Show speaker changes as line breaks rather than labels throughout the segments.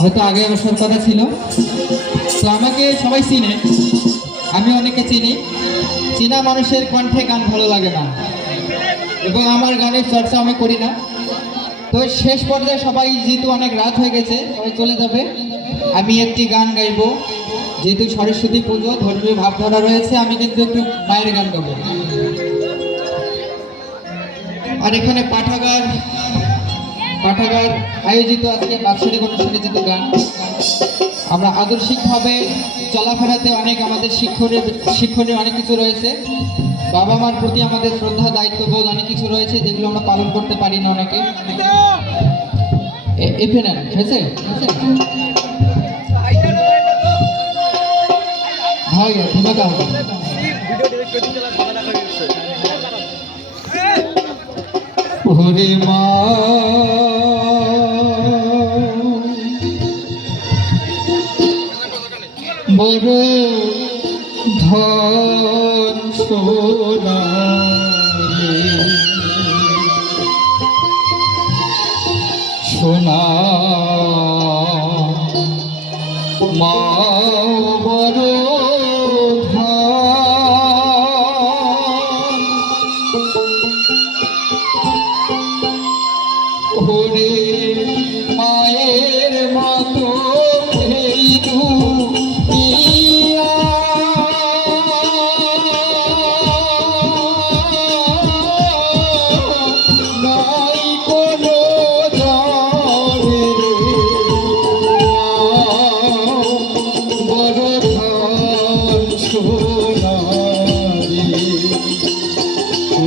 হয়তো আগে আসার কথা ছিল। তো আমাকে সবাই চিনে। আমি অনেকে চিনি। চেনা মানুষের কণ্ঠে গান ভালো লাগে না। এবং আমার গানের চর্চা আমি করি না। তো শেষ পর্যায়ে সবাই, যেহেতু অনেক রাত হয়ে গেছে, সবাই চলে যাবে। আমি একটি গান গাইবো। যেহেতু সরস্বতী পুজো, ধর্মীয় ভাবধারা রয়েছে, আমি কিন্তু একটু মায়ের গান গাবো। আর এখানে পাঠাগার পাঠাগার আয়োজিত আজকে বাৎসরিক অনুষ্ঠানে যেহেতু গান আমরা আদর্শিকভাবে চলাফেরাতে অনেক আমাদের শিক্ষণের শিক্ষণীয় অনেক কিছু রয়েছে। বাবা মার প্রতি আমাদের শ্রদ্ধা দায়িত্ববোধ অনেক কিছু রয়েছে যেগুলো আমরা পালন করতে পারি না অনেকে। এ- এফে নেন ঠিক আছে ঠিক আছে? ভাই ধন্যবাদ। ওরে মা। বড় ধন সোনা সোনা মা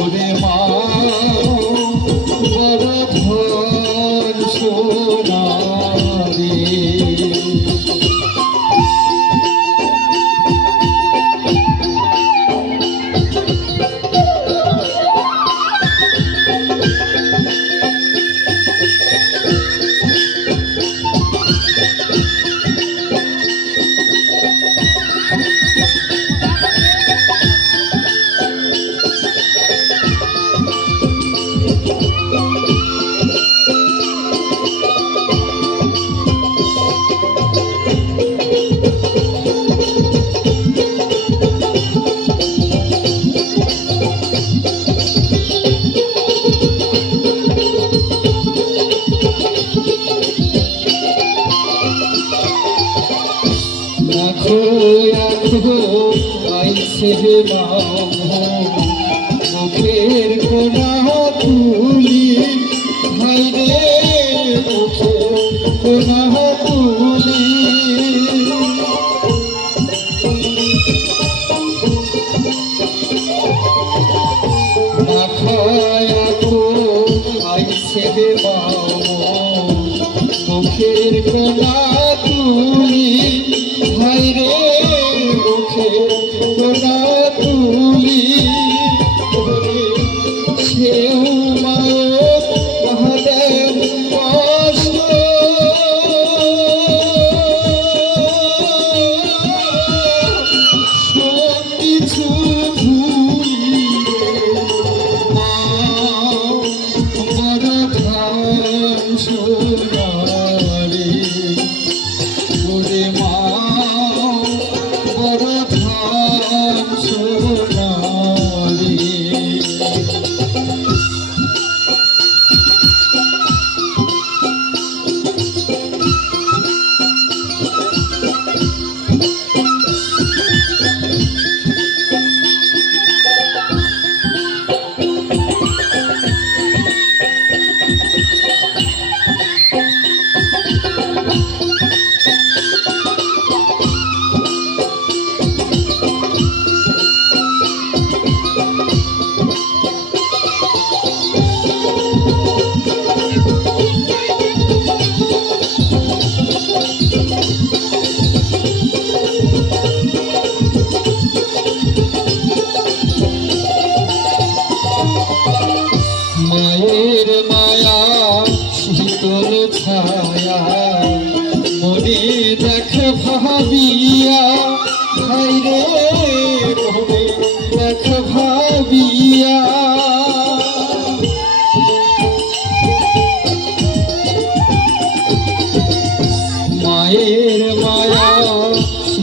ওরে মা মুখের কোনা তুলি ভাই রে মুখের কোনা তুলি মাথায়াকো আইসে মুখের কোনা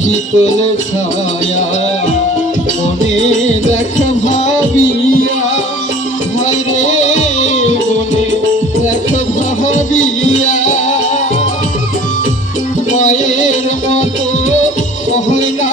শীতল ছায়া মনে দেখ ভাবিয়া। হরে মনে দেখ ভাবিয়া। মায়ের মতো হয় না